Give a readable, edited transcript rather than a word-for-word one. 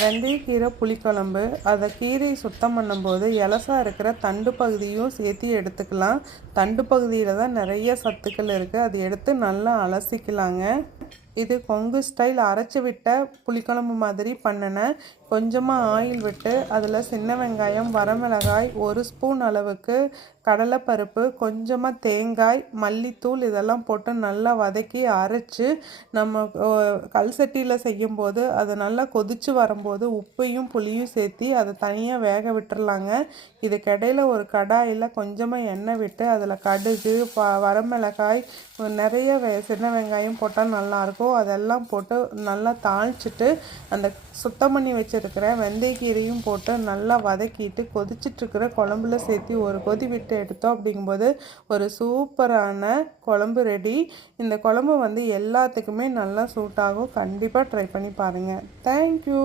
வெந்தயக்கீரை புளிக்குழம்பு. அதை கீரையை சுத்தம் பண்ணும்போது எலசா இருக்கிற தண்டு பகுதியும் சேர்த்து எடுத்துக்கலாம். தண்டு பகுதியில் தான் நிறைய சத்துக்கள் இருக்குது. அதை எடுத்து நல்லா அலசிக்கலாங்க. இது கொங்கு ஸ்டைல் அரைச்சி விட்ட புளிக்குழம்பு மாதிரி பண்ணினேன். கொஞ்சமாக ஆயில் விட்டு அதில் சின்ன வெங்காயம், வரமிளகாய், 1 ஸ்பூன் அளவுக்கு கடலைப்பருப்பு, கொஞ்சமாக தேங்காய், மல்லித்தூள் இதெல்லாம் போட்டு நல்லா வதக்கி அரைச்சி நம்ம கல் சட்டியில் செய்யும்போது அது நல்லா கொதித்து வரும்போது உப்பையும் புளியும் சேர்த்து அதை தனியாக வேக விட்டுறலாங்க. இதுக்கிடையில் ஒரு கடாயில் கொஞ்சமாக எண்ணெய் விட்டு அதில் கடுகு, வரமிளகாய், நிறைய சின்ன வெங்காயம் போட்டால் நல்லாயிருக்கும். அதெல்லாம் போட்டு நல்லா தாளிச்சிட்டு அந்த சுத்தம் பண்ணி வச்சுருக்கிற வெந்தயக்கீரையும் போட்டு நல்லா வதக்கிட்டு கொதிச்சிட்ருக்கிற குழம்புல சேர்த்து ஒரு கொதி விட்டு எடுத்தோம் அப்படிங்கும்போது ஒரு சூப்பரான குழம்பு ரெடி. இந்த குழம்பு எல்லாத்துக்குமே நல்லா சூட் ஆகும். கண்டிப்பாக ட்ரை பண்ணி பாருங்கள். தேங்க்யூ.